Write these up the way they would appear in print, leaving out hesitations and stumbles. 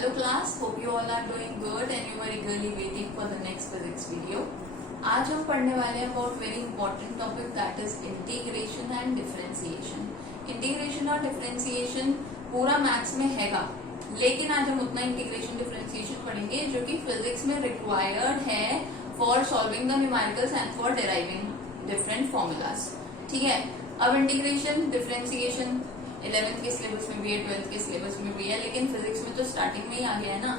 Hello class, hope you all are doing good and you are eagerly waiting for the next physics video. आज हम पढ़ने वाले हैं about very important topic that is integration and differentiation. Integration और differentiation पूरा maths में हैगा, लेकिन आज हम उतना इंटीग्रेशन डिफरेंशिएशन पढ़ेंगे जो कि फिजिक्स में रिक्वायर्ड है for solving the numericals and for deriving different formulas. ठीक है, अब इंटीग्रेशन डिफरेंशिएशन 11th के सिलेबस में भी है, 12th के सिलेबस में भी है, लेकिन फिजिक्स में तो स्टार्टिंग में ही आ गया है ना,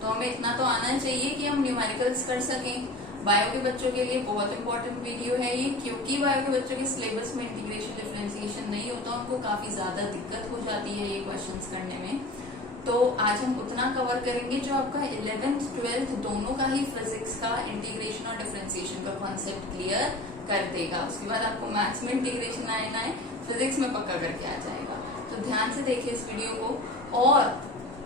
तो हमें इतना तो आना चाहिए कि हम न्यूमेरिकल्स कर सकें. बायो के बच्चों के लिए बहुत इंपॉर्टेंट वीडियो है ये, क्योंकि बायो के बच्चों के सिलेबस में इंटीग्रेशन डिफरेंशिएशन नहीं होता, उनको काफी ज्यादा दिक्कत हो जाती है ये क्वेश्चंस करने में. तो आज हम उतना कवर करेंगे जो आपका 11th 12th दोनों का ही फिजिक्स का इंटीग्रेशन और डिफरेंशिएशन का कॉन्सेप्ट क्लियर कर देगा. उसके बाद आपको मैथ्स में इंटीग्रेशन आना है, फिजिक्स में पक्का करके आ जाएगा. तो ध्यान से देखिए इस वीडियो को और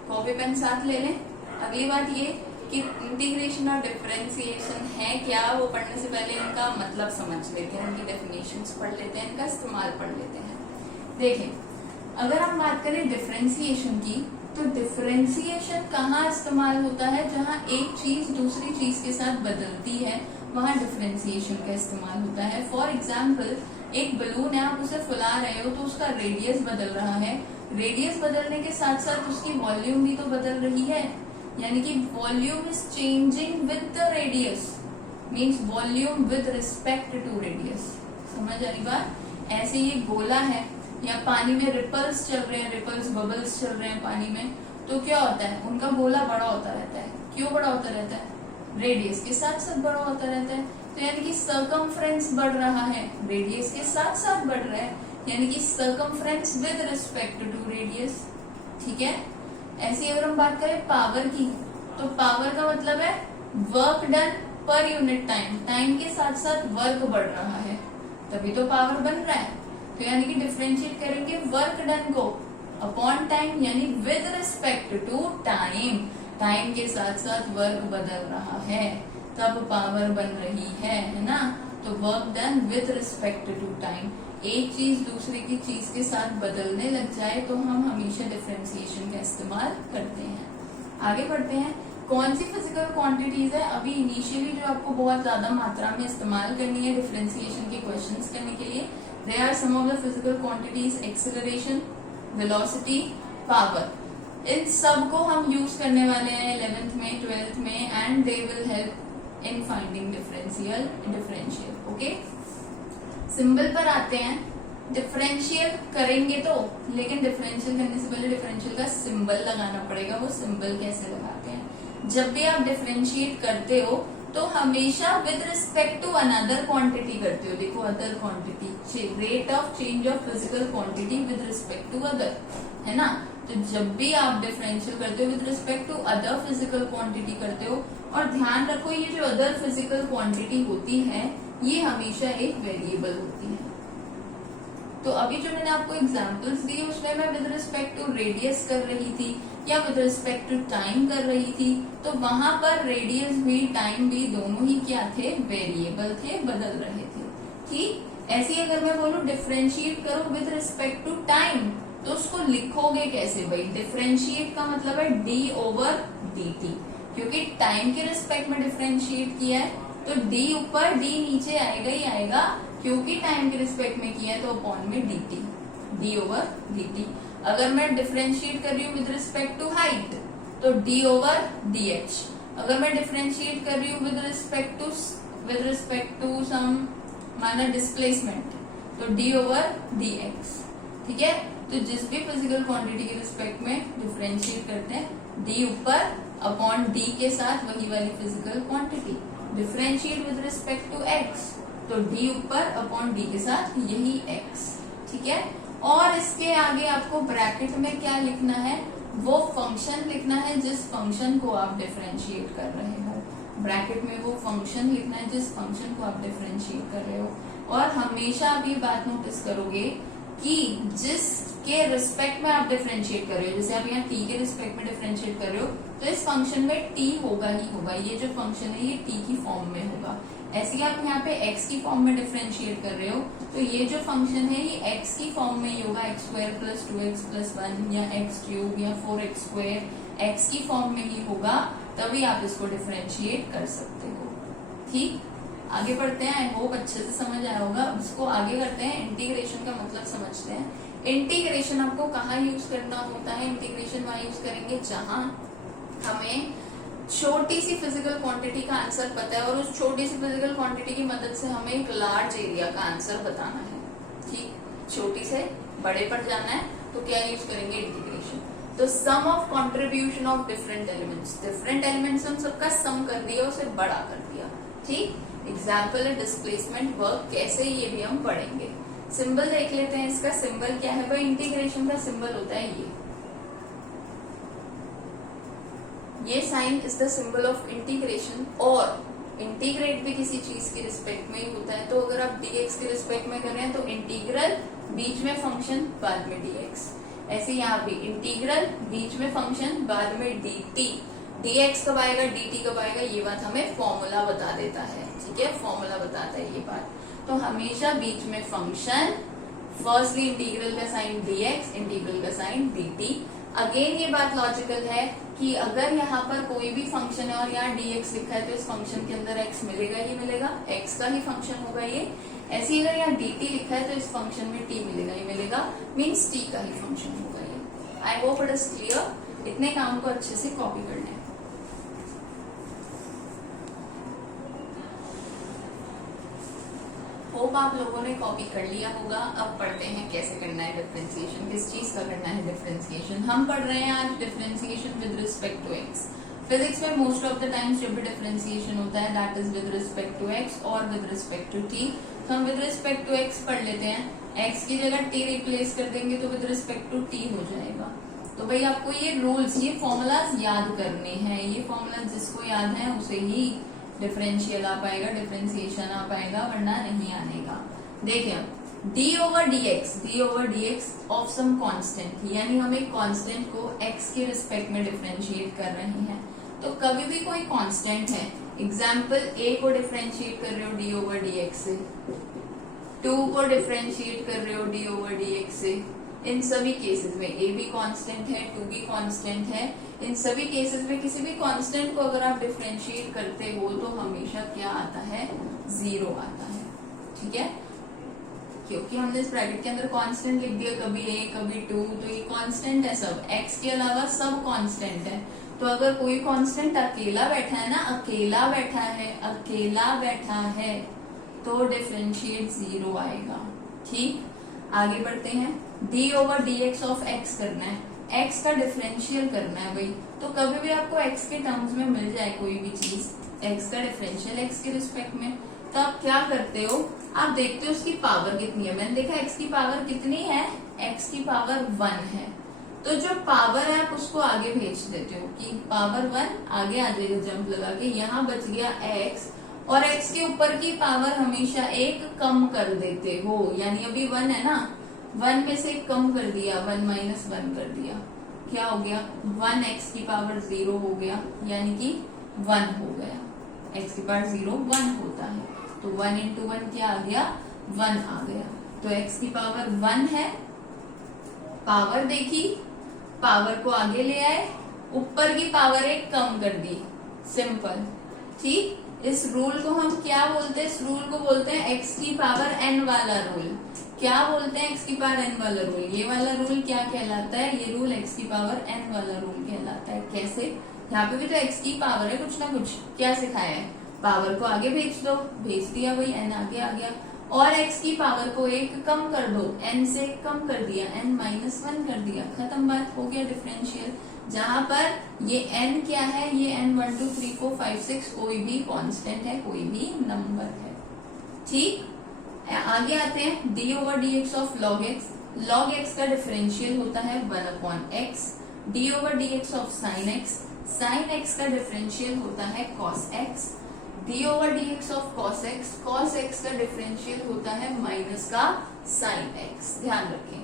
कॉपी पेन साथ ले लें. अगली बात ये कि इंटीग्रेशन और डिफरेंशिएशन है क्या, वो पढ़ने से पहले इनका मतलब समझ लेते हैं, इनकी डेफिनेशंस पढ़ लेते हैं, इनका इस्तेमाल पढ़ लेते हैं. देखिए, अगर हम बात करें डिफरेंशिएशन की, तो डिफरेंशिएशन कहाँ इस्तेमाल होता है? जहाँ एक चीज दूसरी चीज के साथ बदलती है, वहां डिफरेंशिएशन का इस्तेमाल होता है. फॉर एग्जाम्पल, एक बलून है, आप उसे फुला रहे हो तो उसका रेडियस बदल रहा है. रेडियस बदलने के साथ साथ उसकी वॉल्यूम भी तो बदल रही है, यानी कि volume is changing with the radius, means volume with respect to radius. समझ आ रही बात? ऐसे ये गोला है या पानी में रिपल्स चल रहे हैं, रिपल्स बबल्स चल रहे हैं पानी में, तो क्या होता है? उनका गोला बड़ा होता रहता है. क्यों बड़ा होता रहता है? रेडियस के साथ साथ बड़ा होता रहता है. तो यानी कि सर्कमफ्रेंस बढ़ रहा है, रेडियस के साथ साथ बढ़ रहा है, यानी कि circumference with respect to radius. ठीक है. ऐसी अगर हम बात करें पावर की, तो पावर का मतलब है work done per unit time. Time के साथ साथ वर्क बढ़ रहा है, तभी तो पावर बन रहा है. तो यानी कि डिफरेंशिएट करेंगे वर्क डन को अपॉन टाइम, यानी with respect to time. Time के साथ साथ वर्क बदल रहा है, तब पावर बन रही है ना. तो work done with respect to time. एक चीज दूसरे की चीज के साथ बदलने लग जाए तो हम हमेशा डिफरेंशिएशन का इस्तेमाल करते हैं. आगे बढ़ते हैं. कौन सी फिजिकल क्वांटिटीज है अभी इनिशियली जो आपको बहुत ज्यादा मात्रा में इस्तेमाल करनी है डिफरेंशिएशन के क्वेश्चंस करने के लिए? They are some of the physical quantities: acceleration, velocity, power. इन सब को हम यूज करने वाले हैं 11th में, 12th में, and they will help in finding differential. Okay, symbol पर आते हैं. डिफरेंशियल करेंगे तो, लेकिन डिफरेंशियल करने से पहले डिफरेंशियल का सिंबल लगाना पड़ेगा. वो सिंबल कैसे लगाते हैं? जब भी आप डिफरेंशिएट करते हो तो हमेशा with respect to another quantity करते हो. देखो, other quantity, rate of change of physical quantity with respect to other, है ना. तो जब भी आप डिफरेंशियल करते हो with respect to other physical quantity करते हो. और ध्यान रखो, ये जो अदर फिजिकल क्वांटिटी होती है ये हमेशा एक वेरिएबल होती है. तो अभी जो मैंने आपको एग्जांपल्स दिए उसमें मैं विद रिस्पेक्ट टू रेडियस कर रही थी या विद रिस्पेक्ट टू टाइम कर रही थी, तो वहां पर रेडियस भी टाइम भी दोनों ही क्या थे? वेरिएबल थे, बदल रहे थे. ठीक. ऐसे अगर मैं बोलूं डिफरेंशिएट करो विद रिस्पेक्ट टू टाइम, तो उसको लिखोगे कैसे भाई? डिफरेंशिएट का मतलब है डी ओवर डी टी, क्योंकि टाइम के रिस्पेक्ट में डिफरेंशिएट किया है तो डी ऊपर डी नीचे आएगा ही आएगा, क्योंकि टाइम के रिस्पेक्ट में किया है तो अपॉन में D T, D over D T. अगर मैं डिफरेंशिएट कर रही हूँ विद रिस्पेक्ट टू हाइट तो डी ओवर डी एच. अगर मैं डिफरेंशिएट कर रही हूँ विद रिस्पेक्ट टू सम माना डिस्प्लेसमेंट तो डी ओवर डी एक्स. ठीक है. तो जिस भी फिजिकल क्वांटिटी के रिस्पेक्ट में डिफरेंशिएट करते हैं, डी ऊपर अपॉन डी के साथ वही वाली physical quantity. Differentiate with respect to x तो डी ऊपर अपॉन डी के साथ यही एक्स. ठीक है. और इसके आगे आपको ब्रैकेट में क्या लिखना है? वो फंक्शन लिखना है जिस फंक्शन को आप डिफरेंशिएट कर रहे हो. ब्रैकेट में वो फंक्शन लिखना है जिस फंक्शन को आप डिफरेंशिएट कर रहे हो. और हमेशा आप ये बात नोटिस करोगे कि जिसके रिस्पेक्ट में आप डिफरेंशिएट कर रहे हो, जैसे आप यहाँ t के रिस्पेक्ट में डिफरेंशिएट कर रहे हो, तो इस फंक्शन में t होगा ही होगा. ये जो फंक्शन है ये t की फॉर्म में होगा. ऐसे ही आप यहाँ पे x की फॉर्म में डिफरेंशिएट कर रहे हो तो ये जो फंक्शन है ये x की फॉर्म में ही होगा, x square plus 2x plus 1 या एक्स क्यूब या 4x स्क्वायर x की फॉर्म में ही होगा, तभी आप इसको डिफरेंशिएट कर सकते हो। ठीक, आगे बढ़ते हैं। आई होप अच्छे से समझ आया होगा। इसको आगे करते हैं, इंटीग्रेशन का मतलब समझते हैं। इंटीग्रेशन आपको कहाँ यूज करना होता है? इंटीग्रेशन वहां यूज करेंगे जहां हमें छोटी सी फिजिकल क्वांटिटी का आंसर पता है और उस छोटी सी फिजिकल क्वांटिटी की मदद से हमें एक लार्ज एरिया का आंसर बताना है। ठीक, छोटी से बड़े पर जाना है तो क्या यूज करेंगे? इंटीग्रेशन। तो sum of contribution of different elements हम सबका सम कर दिया, उसे बड़ा कर दिया। ठीक, एग्जाम्पल है डिस्प्लेसमेंट वर्क, कैसे ये भी हम पढ़ेंगे। सिंबल देख लेते हैं, इसका सिंबल क्या है भाई? इंटीग्रेशन का सिंबल होता है ये sign is the symbol of integration. और इंटीग्रेट भी किसी चीज के रिस्पेक्ट में ही होता है, तो अगर आप dx के रिस्पेक्ट में कर रहे हैं तो इंटीग्रल बीच में फंक्शन बाद में dx, ऐसे यहाँ भी इंटीग्रल बीच में फंक्शन बाद में dt, dx कब आएगा dt कब आएगा, ये बात हमें फॉर्मूला बता देता है। ठीक है, फॉर्मूला बताता है ये बात। तो हमेशा बीच में फंक्शन, फर्स्टली इंटीग्रल का साइन dx, इंटीग्रल का साइन dt। अगेन ये बात लॉजिकल है कि अगर यहाँ पर कोई भी फंक्शन है और यहाँ dx लिखा है तो इस फंक्शन के अंदर x मिलेगा ही मिलेगा, x का ही फंक्शन होगा ये। ऐसे ही अगर यहाँ dt लिखा है तो इस फंक्शन में t मिलेगा ही मिलेगा, मीन्स t का ही फंक्शन होगा ये। आई होप इट इज क्लियर। इतने काम को अच्छे से कॉपी करना है। होप आप लोगों ने कॉपी कर लिया होगा। अब पढ़ते हैं कैसे करना है डिफरेंशिएशन, किस चीज का करना है डिफरेंशिएशन। हम पढ़ रहे हैं आज differentiation with respect to x. Physics में मोस्ट ऑफ द टाइम्स जब भी डिफरेंशिएशन होता है that is with respect to x और विद रिस्पेक्ट टू टी। तो हम विद रिस्पेक्ट टू एक्स पढ़ लेते हैं, एक्स की जगह टी रिप्लेस कर देंगे तो विद रिस्पेक्ट टू टी हो जाएगा। तो भाई आपको ये रूल्स, ये फॉर्मूलाज याद करने हैं। ये फॉर्मूला जिसको याद है उसे ही डिफरेंशियल आ पाएगा, डिफरेंशिएशन आ पाएगा, वरना नहीं आने का। देखिए d over d x of some constant, यानी हम एक कांस्टेंट को x के रिस्पेक्ट में डिफरेंशिएट कर रहे हैं। तो कभी भी कोई कांस्टेंट है, एग्जाम्पल a को डिफरेंशिएट कर रहे हो d ओवर डी एक्स से, 2 को डिफरेंशिएट कर रहे हो d ओवर डी एक्स से, इन सभी केसेस में a भी कांस्टेंट है, 2 भी कांस्टेंट है। इन सभी केसेस में किसी भी कांस्टेंट को अगर आप डिफरेंशिएट करते हो तो हमेशा क्या आता है? 0 आता है। ठीक है, क्योंकि हमने इस ब्रैकेट के अंदर कांस्टेंट लिख दिया, कभी a कभी 2, तो ये कांस्टेंट है सब, x के अलावा सब कांस्टेंट है। तो अगर कोई कांस्टेंट अकेला बैठा है ना, अकेला बैठा है तो डिफरेंशिएट 0 आएगा। ठीक, आगे बढ़ते हैं। d over d x of x करना है, x का डिफरेंशियल करना है भाई। तो कभी भी आपको x के टर्म्स में मिल जाए कोई भी चीज, x का डिफरेंशियल x के रिस्पेक्ट में, तो आप क्या करते हो? आप देखते हो उसकी पावर कितनी है। मैंने देखा x की पावर कितनी है, x की पावर 1 है। तो जो पावर है आप उसको आगे भेज देते हो कि पावर 1 आगे आ जाएगा जंप लगा के, यहाँ बच गया x, और x के ऊपर की पावर हमेशा एक कम कर देते हो, यानी अभी 1 है ना, 1 में से कम कर दिया, 1 माइनस 1 कर दिया, क्या हो गया? 1x की पावर 0 हो गया, यानी कि 1 हो गया। x की पावर 0 1 होता है, तो 1 इंटू 1 क्या आ गया? 1 आ गया। तो x की पावर 1 है, पावर देखी, पावर को आगे ले आए, ऊपर की पावर एक कम कर दी, सिंपल। ठीक, इस रूल को हम क्या बोलते हैं? इस रूल को बोलते हैं x की पावर n वाला रूल। क्या बोलते हैं x की पावर n वाला रूल? ये वाला रूल क्या कहलाता है? ये रूल x की पावर n वाला रूल कहलाता है। कैसे? यहाँ पे भी तो x की पावर है, कुछ ना कुछ क्या सिखाया है? पावर को आगे भेज दो, भेज दिया भाई, n आगे आ गया, और x की पावर को एक कम कर दो, n से एक कम कर दिया, n माइनस 1 कर दिया, खत्म बात, हो गया डिफरेंशियल। जहां पर ये n क्या है? ये n 1 2 3 4 5 6 कोई भी कांस्टेंट है, कोई भी नंबर है। ठीक, आगे आते हैं। d over d x of log x, log x का डिफरेंशियल होता है 1 upon x। d over d x of sin x, sin x का डिफरेंशियल होता है cos x। d over d x of cos x का differential होता है minus का sin x। ध्यान रखें,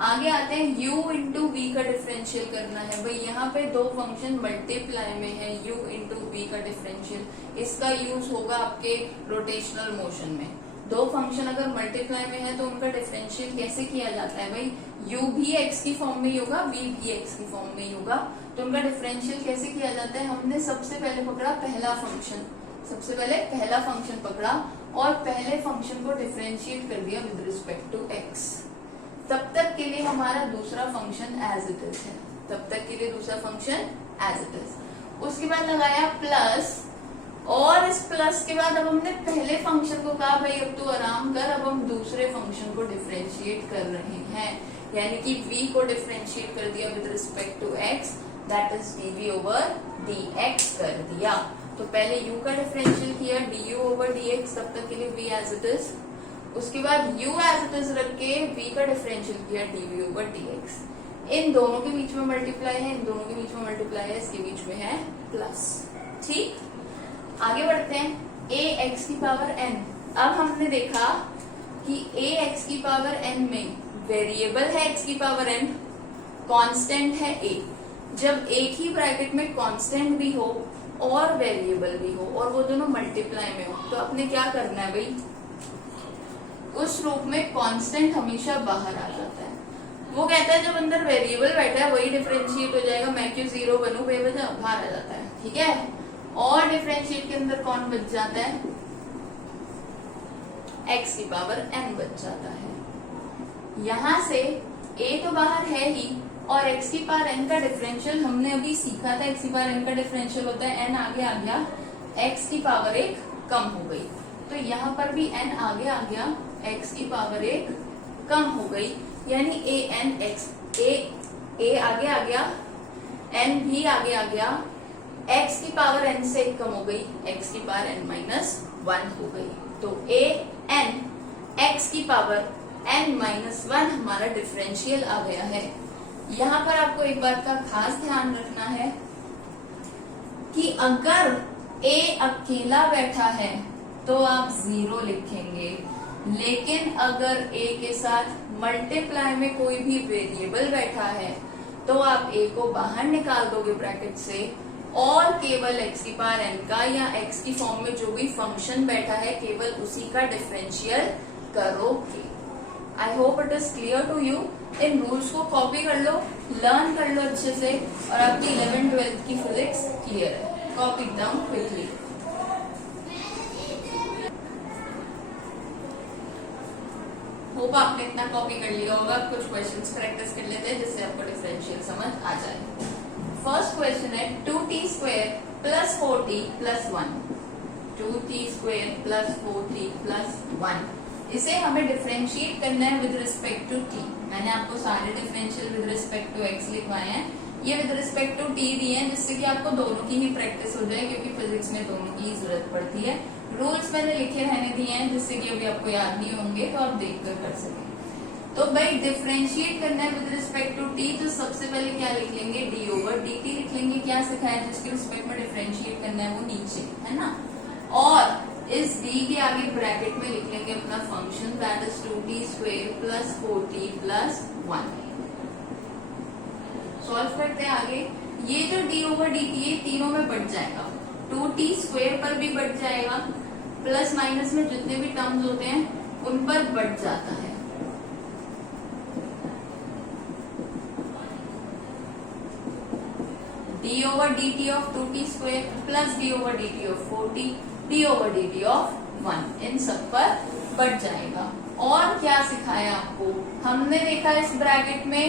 आगे आते हैं u इंटू वी का डिफरेंशियल करना है। भाई यहाँ पे दो फंक्शन मल्टीप्लाई में है, u इंटू वी का डिफरेंशियल, इसका यूज होगा आपके रोटेशनल मोशन में। दो फंक्शन अगर मल्टीप्लाई में है तो उनका डिफरेंशियल कैसे किया जाता है भाई, u भी x की फॉर्म में ही होगा, v भी x की फॉर्म में ही होगा, तो उनका डिफरेंशियल कैसे किया जाता है। हमने सबसे पहले पकड़ा पहला फंक्शन, सबसे पहले पहला फंक्शन पकड़ा और पहले फंक्शन को डिफरेंशिएट कर दिया विद रिस्पेक्ट टू x। तब तक के लिए हमारा दूसरा फंक्शन एज इट इज है, तब तक के लिए दूसरा फंक्शन एज इट इज। उसके बाद लगाया प्लस, और इस प्लस के बाद अब हमने पहले फंक्शन को कहा भाई अब तू आराम कर, अब हम दूसरे फंक्शन को डिफरेंशिएट कर रहे हैं, यानी कि v को डिफरेंशिएट कर दिया with respect to x, that is dv over dx कर दिया। तो पहले u का डिफरेंशियल किया du ओवर dx, तब तक के लिए v एज इट इज। उसके बाद u एज इट इज रख के v का डिफरेंशियल किया dv ओवर dx। इन दोनों के बीच में मल्टीप्लाई है, इन दोनों के बीच में मल्टीप्लाई है, इसके बीच में है प्लस। ठीक, आगे बढ़ते हैं a x की पावर n। अब हमने देखा कि a x की पावर n में वेरिएबल है x की पावर n, कांस्टेंट है a। जब एक ही ब्रैकेट में कांस्टेंट भी हो और वेरिएबल भी हो और वो दोनों मल्टीप्लाई में हो, तो आपने क्या करना है भाई, उस रूप में कांस्टेंट हमेशा बाहर आ जाता है। वो कहता है जब अंदर वेरिएबल बैठा है वही डिफरेंशिएट हो जाएगा, मैं क्यों जीरो बनूं बेवजह, बाहर आ जाता है। ठीक है, और डिफरेंशिएट के अंदर कौन बच जाता है, x की पावर n बच जाता है। यहां से a तो बाहर है ही, और x की पावर n का डिफरेंशियल हमने अभी सीखा था, x की पावर n का डिफरेंशियल होता है n आगे आ गया, x की पावर एक कम हो गई, तो यहाँ पर भी n आगे आ गया, x की पावर एक कम हो गई, यानी a n x, a आगे आ गया, n भी आगे आ गया, x की पावर n से एक कम हो गई, x की पावर n माइनस 1 हो गई, तो a n x की पावर n माइनस 1 हमारा डिफरेंशियल आ गया है। यहाँ पर आपको एक बात का खास ध्यान रखना है कि अगर a अकेला बैठा है तो आप 0 लिखेंगे, लेकिन अगर a के साथ मल्टीप्लाई में कोई भी वेरिएबल बैठा है तो आप a को बाहर निकाल दोगे ब्रैकेट से और केवल x की पावर n का या x की फॉर्म में जो भी फंक्शन बैठा है केवल उसी का डिफरेंशियल करोगे। I hope it is clear to you. इन रूल्स को कॉपी कर लो, लर्न कर लो अच्छे से, और आपकी 11th-12th की फिजिक्स क्लियर है। Copy down quickly. होप आपने इतना कॉपी कर लिया होगा। कुछ क्वेश्चंस प्रैक्टिस कर लेते हैं जिससे आपको डिफरेंशियल समझ आ जाए। फर्स्ट क्वेश्चन है 2t² plus 4t plus 1, 2t² plus 4t plus 1, इसे हमें डिफरेंशिएट करना है विद रिस्पेक्ट टू t। मैंने आपको सारे differential with respect to x लिखवाए हैं, ये विद रिस्पेक्ट टू t दिए हैं जिससे कि आपको दोनों की ही प्रैक्टिस हो जाए, क्योंकि फिजिक्स में दोनों की ही जरूरत पड़ती है। रूल्स मैंने लिखे रहने दिए हैं जिससे कि अभी आपको याद नहीं होंगे तो आप देख कर सकें। तो भाई डिफरेंशिएट करना है विद रिस्पेक्ट टू t, तो सबसे पहले क्या लिख लेंगे, d ओवर dt लिख लेंगे। क्या सिखाया जिसके रिस्पेक्ट में डिफरेंशिएट करना है वो नीचे है ना, और इस d के आगे ब्रैकेट में लिख लेंगे अपना function, that is 2t² plus 4t plus 1। Solve करते हैं आगे। ये जो d ओवर dt है तीनों में बढ़ जाएगा, 2t² पर भी बढ़ जाएगा, प्लस माइनस में जितने भी टर्म्स होते हैं उन पर बढ़ जाता है। d over dt of 2t² plus d over dt of 4t, d over dt of 1, इन सब पर बढ़ जाएगा। और क्या सिखाया आपको, हमने देखा इस ब्रैकेट में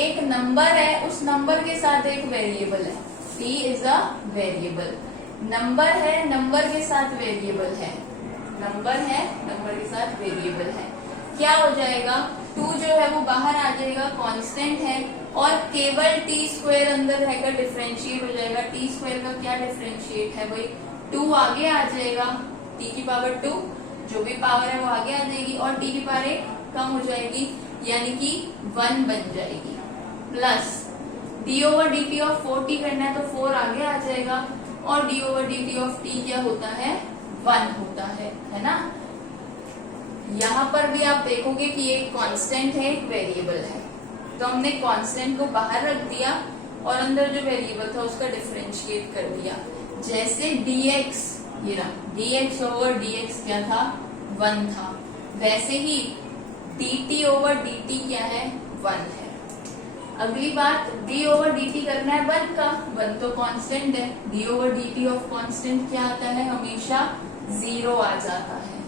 एक नंबर है, उस नंबर के साथ एक वेरिएबल है, t is a variable. Number है, नंबर के साथ वेरिएबल है, नंबर है, नंबर के साथ वेरिएबल है। क्या हो जाएगा, 2 जो है वो बाहर आ जाएगा, कांस्टेंट है, और केवल t² अंदर रहेगा, डिफरेंशिएट हो जाएगा। t² का क्या डिफरेंशिएट है भाई, 2 आगे आ जाएगा, t की पावर 2 जो भी पावर है वो आगे आ जाएगी, और t की पावर 1 कम हो जाएगी, यानी कि 1 बन जाएगी, plus d over dt of 4t करना है तो 4 आगे आ जाएगा, और d over dt of t क्या होता है, 1 होता है ना। यहाँ पर भी आप देखोगे कि एक कांस्टेंट है, एक वेरिएबल है, तो हमने कांस्टेंट को बाहर रख दिया और अंदर जो वेरिएबल था उसका डिफरेंशिएट कर दिया। जैसे dx, ये रहा dx ओवर dx क्या था, 1 था, वैसे ही dt ओवर dt क्या है, 1 है। अगली बात d ओवर dt करना है 1 का, 1 तो कांस्टेंट है, d over dt of constant क्या आता है, हमेशा 0 आ जाता है।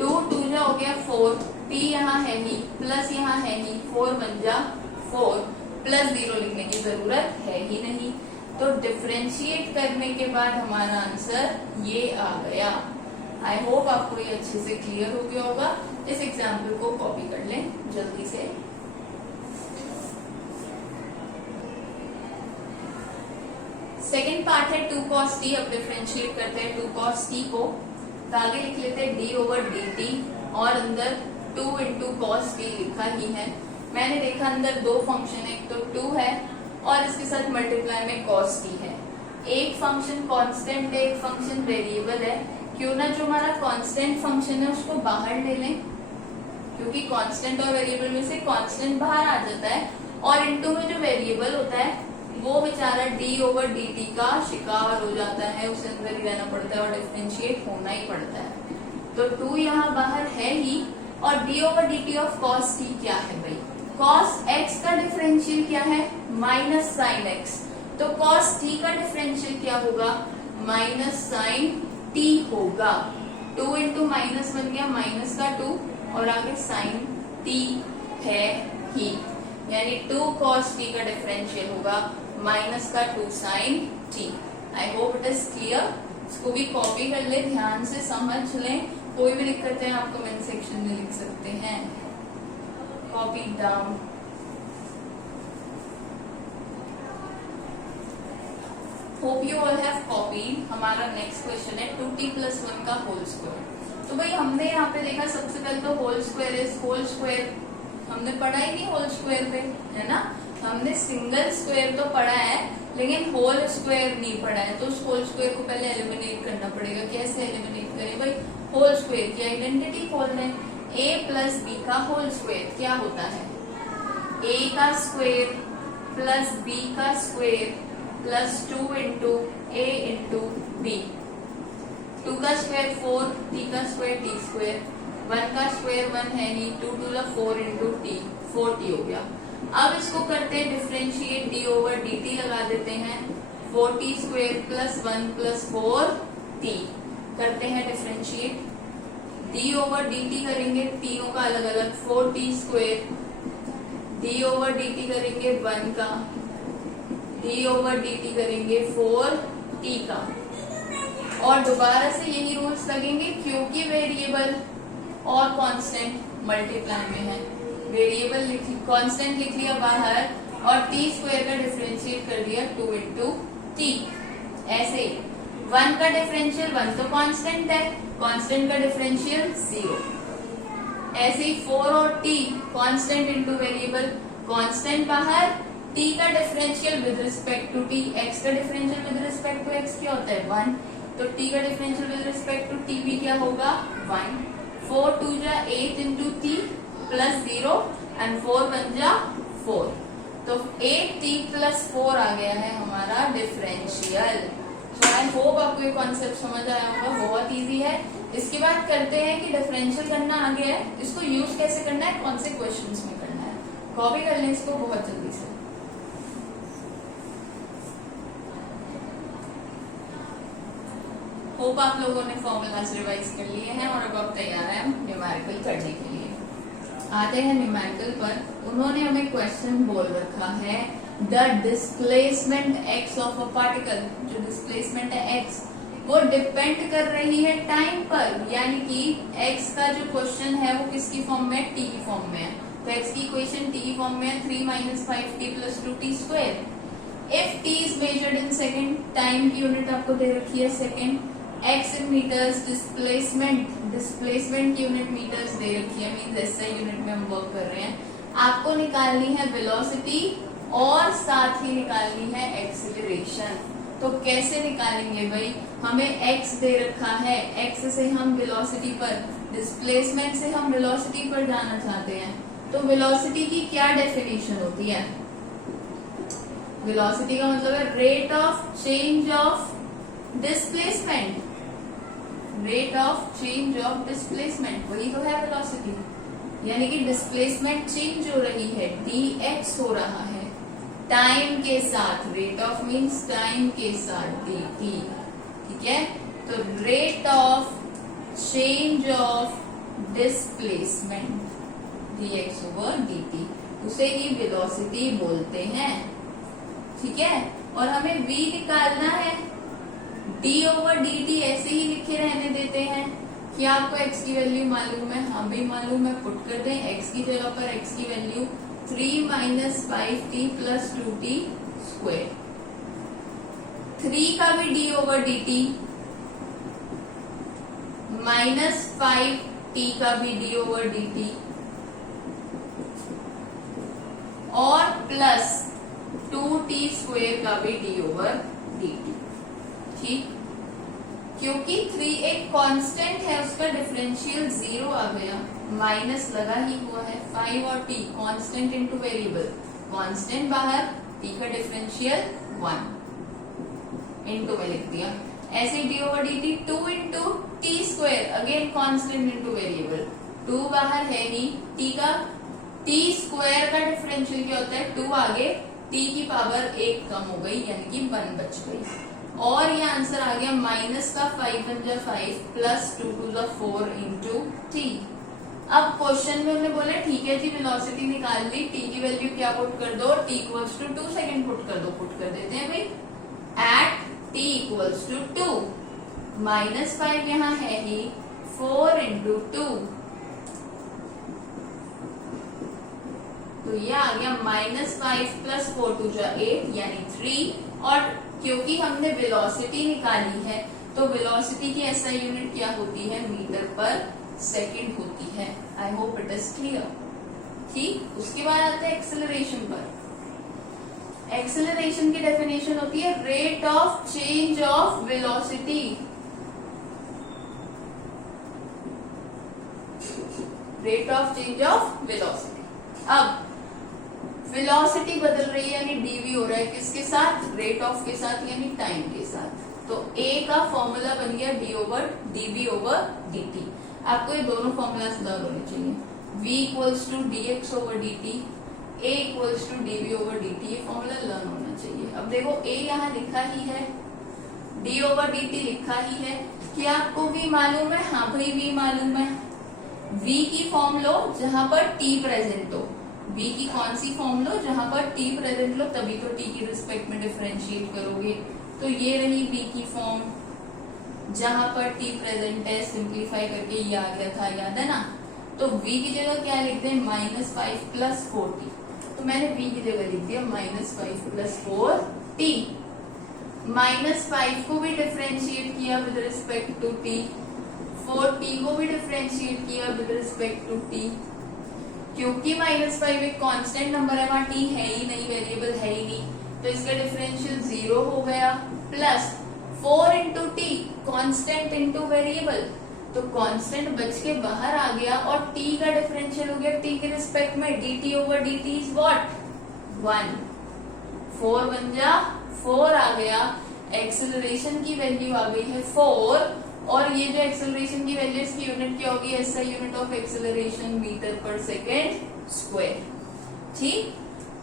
2 2 जा हो गया 4, t यहाँ है ही प्लस यहाँ है ही, 4 बन जा 4, प्लस 0 लिखने की जरूरत है ही नहीं। तो डिफरेंशिएट करने के बाद हमारा आंसर ये आ गया। आई होप आपको ये अच्छे से क्लियर हो गया होगा। इस एग्जाम्पल को कॉपी कर लें जल्दी से। सेकेंड पार्ट है 2 cos t। अब डिफरेंशिएट करते हैं 2 cos t को, तो आगे लिख लेते हैं d ओवर dt और अंदर 2 इंटू cos t लिखा ही है। मैंने देखा अंदर दो फंक्शन है, एक तो 2 है और इसके साथ मल्टीप्लाई में cos t है। एक फंक्शन कांस्टेंट है, एक फंक्शन वेरिएबल है। क्यों ना जो हमारा कांस्टेंट फंक्शन है उसको बाहर ले लें, क्योंकि कांस्टेंट और वेरिएबल में से कांस्टेंट बाहर आ जाता है और इनटू में जो वेरिएबल होता है वो बेचारा d ओवर dt का शिकार हो जाता है, उसे अंदर ही रहना पड़ता है और डिफरेंशिएट होना ही पड़ता है। तो 2 यहाँ बाहर है ही और d over dt of cos t क्या है भाई, cos x का डिफरेंशियल क्या है, माइनस साइन x। तो cos t का डिफरेंशियल क्या होगा, माइनस साइन t होगा। 2 इंटू माइनस बन गया माइनस का 2 और आगे साइन t है ही, यानी 2 cos t का डिफरेंशियल होगा माइनस का 2 sine t। I hope it is clear. इसको भी कॉपी कर ले, ध्यान से समझ लें। कोई भी दिक्कत है आप कमेंट सेक्शन में लिख सकते हैं। Copy down. Hope you all have copied. हमारा नेक्स्ट क्वेश्चन है 2t प्लस 1 का होल स्क्वायर। तो भाई हमने यहाँ पे देखा सबसे पहले तो whole square is whole square हमने पढ़ा ही नहीं होल स्क्वायर पे, है ना। हमने सिंगल स्क्वायर तो पढ़ा है लेकिन होल स्क्वायर नहीं पढ़ा है। तो उस होल स्क्वायर को पहले एलिमिनेट करना पड़ेगा। कैसे एलिमिनेट करें भाई, होल स्क्वायर की आइडेंटिटी खोल लें। a प्लस बी का होल स्क्वायर क्या होता है, a का स्क्वायर प्लस b का square plus 2 into a into b. 2 का स्क्वायर 4, t का स्क्वायर t स्क्वायर, 1 का स्क्वायर 1 है ही, 2 to the 4 into t, 4t हो गया। अब इसको करते हैं डिफरेंशिएट, d ओवर dt लगा देते हैं, 4t square plus 1 plus 4t करते हैं डिफरेंशिएट। d ओवर dt करेंगे तीनों का अलग अलग, 4t square, d over dt करेंगे 1 का, d ओवर dt करेंगे 4t का। और दोबारा से यही रूल्स लगेंगे क्योंकि वेरिएबल और कांस्टेंट मल्टीप्लाई में है। वेरिएबल कांस्टेंट लिख लिया बाहर और t स्क्वायर का डिफरेंशिएट कर दिया 2 इंटू t। ऐसे 1 का डिफरेंशियल 1 तो कांस्टेंट है, कांस्टेंट का डिफरेंशियल 0। ऐसे ही 4 और t constant into variable, constant बाहर, t का differential with respect to t, x का differential with respect to x क्या होता है 1, तो t का differential with respect to t भी क्या होगा 1। 4 2 जा 8 इंटू t प्लस 0 एंड 4 बन जा 4, तो 8t प्लस 4 आ गया है हमारा डिफरेंशियल। सो आई होप आपको ये कॉन्सेप्ट समझ आया होगा, बहुत इजी है। इसके बाद करते हैं कि डिफरेंशियल करना आ गया है, इसको यूज कैसे करना है, कौन से क्वेश्चंस में करना है। कॉपी कर लें इसको बहुत जल्दी से। होप आप लोगों ने फॉर्मूलाज रिवाइज कर लिए हैं और अब आप तैयार हैं न्यूमेरिकल करने के लिए। आते हैं न्यूमेरिकल पर। उन्होंने हमें क्वेश्चन बोल रखा है the displacement x of a particle. जो डिस्प्लेसमेंट है x वो डिपेंड कर रही है टाइम पर, यानी कि x का जो क्वेश्चन है वो किसकी फॉर्म में, t की फॉर्म में है। तो x की इक्वेशन t की फॉर्म में है 3 minus 5t plus 2t square. If t is measured in second, time की यूनिट आपको दे रखी है second, x in metres, displacement की यूनिट मीटर्स दे रखी है, मींस ऐसे यूनिट में हम वर्क कर रहे हैं। आपको निकालनी है वेलोसिटी और साथ ही निकालनी है एक्सीलरेशन। तो कैसे निकालेंगे भाई, हमें x दे रखा है, x से हम वेलोसिटी पर, डिस्प्लेसमेंट से हम वेलोसिटी पर जाना चाहते हैं, तो वेलोसिटी की क्या डेफिनेशन होती है? वेलोसिटी का मतलब है rate of change of displacement, rate of change of displacement, वही तो है वेलोसिटी। यानी कि डिस्प्लेसमेंट चेंज हो रही है, dx हो रहा है टाइम के साथ, रेट ऑफ मीन्स टाइम के साथ dt, ठीक है। तो rate of change of displacement dx over dt, उसे ही वेलोसिटी बोलते हैं, ठीक है। और हमें v निकालना है, d ओवर dt ऐसे ही लिखे रहने देते हैं। क्या आपको x की वैल्यू मालूम है? हाँ भी मालूम है, पुट कर दें। x की जगह पर x की value 3 minus 5t plus 2t square, 3 का भी d over dt, minus 5t का भी d ओवर dt और प्लस 2t स्क्वायर का भी d ओवर dt, ठीक। क्योंकि 3 एक कांस्टेंट है, उसका डिफरेंशियल 0 आ गया, माइनस लगा ही हुआ है। 5 और t constant into variable, constant बाहर, t का डिफरेंशियल 1 इनटू में लिख दिया। ऐसे d over dt 2 into t square, again constant into variable, 2 बाहर है ही, t स्क्वायर का डिफरेंशियल क्या होता है? 2 आगे, t की पावर 1 कम हो गई, यानी कि 1 बच गई। और ये आंसर आ गया माइनस का 5 1 जा 5 प्लस 2 2 जा 4 इंटू t। अब क्वेश्चन में उन्होंने बोला ठीक है जी वेलोसिटी निकाल ली, t की वैल्यू क्या पुट कर दो? t equals to 2 second put कर दो, पुट कर देते हैं भाई। At t equals to 2, minus 5 यहाँ है ही, 4 इंटू 2, तो ये आ गया माइनस 5 प्लस 4 2 जा 8 यानी 3। और क्योंकि हमने वेलोसिटी निकाली है तो वेलोसिटी की एसआई यूनिट क्या होती है? मीटर पर सेकंड होती है। आई होप इट इज क्लियर, ठीक। उसके बाद आता है एक्सेलरेशन पर। एक्सेलरेशन की डेफिनेशन होती है rate of change of velocity, rate of change of velocity. अब वेलोसिटी बदल रही है यानी dv हो रहा है, किसके साथ? रेट ऑफ के साथ यानी टाइम के साथ। तो a का फॉर्मूला बन गया d over dv over dt। आपको ये दोनों फॉर्मूला याद होने चाहिए, v equals to dx over dt, a equals to dv over dt, ये फॉर्मूला लर्न होना चाहिए। अब देखो a यहाँ लिखा ही है, d ओवर dt लिखा ही है, क्या आपको v मालूम है? हाँ भाई v मालूम है। v की फॉर्म लो जहां पर t प्रेजेंट हो, v की कौन सी फॉर्म लो? जहां पर t प्रेजेंट लो, तभी तो t की रिस्पेक्ट में डिफरेंशिएट करोगे। तो ये रही v की फॉर्म, जहां पर t प्रेजेंट है, सिंप्लीफाई करके ये आ गया था, याद है ना। तो v की जगह क्या लिख दें? माइनस 5 प्लस 4t, तो मैंने v की जगह लिख दिया माइनस 5 प्लस 4t। माइनस 5 को भी डिफरेंशिएट किया with respect to t, 4t को भी डिफरेंशिएट किया विद रिस्पेक्ट टू t। क्योंकि माइनस 5 एक कांस्टेंट नंबर है, वहां t है ही नहीं, वेरिएबल है ही नहीं, तो इसका डिफरेंशियल 0 हो गया। Plus 4 into T, constant into variable, तो कांस्टेंट बच के बाहर आ गया और t का डिफरेंशियल हो गया t के रिस्पेक्ट में, dt over dt is what? 1। 4 बन जा 4 आ गया, एक्सेलरेशन की वैल्यू आ गई है 4। और ये जो एक्सेलरेशन की वैल्यू, इसकी यूनिट क्या होगी? SI unit of acceleration metre per second square, ठीक।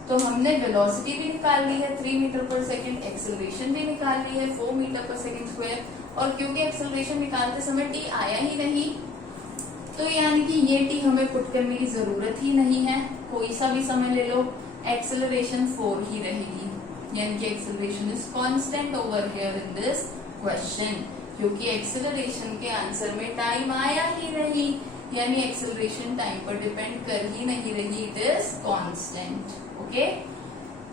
तो हमने वेलोसिटी भी निकाल ली है 3 मीटर पर सेकेंड, एक्सेलरेशन भी निकाल ली है 4 मीटर पर सेकेंड स्क्वायर। और क्योंकि एक्सेलरेशन निकालते समय टी आया ही नहीं, तो यानी कि ये टी हमें पुट करने की जरूरत ही नहीं है, कोई सा भी समय ले लो, एक्सेलरेशन 4 ही रहेगी, यानी कि acceleration is constant over here in this question. क्योंकि एक्सेलरेशन के आंसर में टाइम आया ही नहीं, यानी एक्सेलरेशन टाइम पर डिपेंड कर ही नहीं रही, इट इज कांस्टेंट। ओके,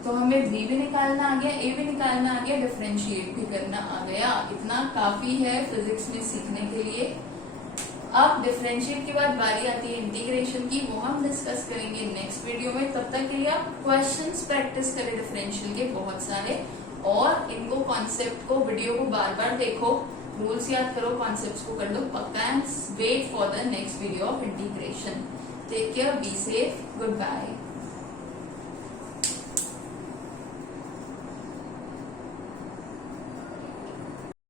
तो हमें v भी निकालना आ गया, a भी निकालना आ गया, डिफरेंशिएट भी करना आ गया। इतना काफी है फिजिक्स में सीखने के लिए। अब डिफरेंशिएट के बाद बारी आती है इंटीग्रेशन की, वो हम डिस्कस करेंगे नेक्स्ट वीडियो में। तब तक के लिए आप क्वेश्चंस प्रैक्टिस करें डिफरेंशियल के बहुत सारे, और इनको कॉन्सेप्ट को, वीडियो को बार बार देखो, रूल्स याद करो, कॉन्सेप्ट्स को कर दो पक्का, and wait for the next video of integration. Take care, be safe. Goodbye.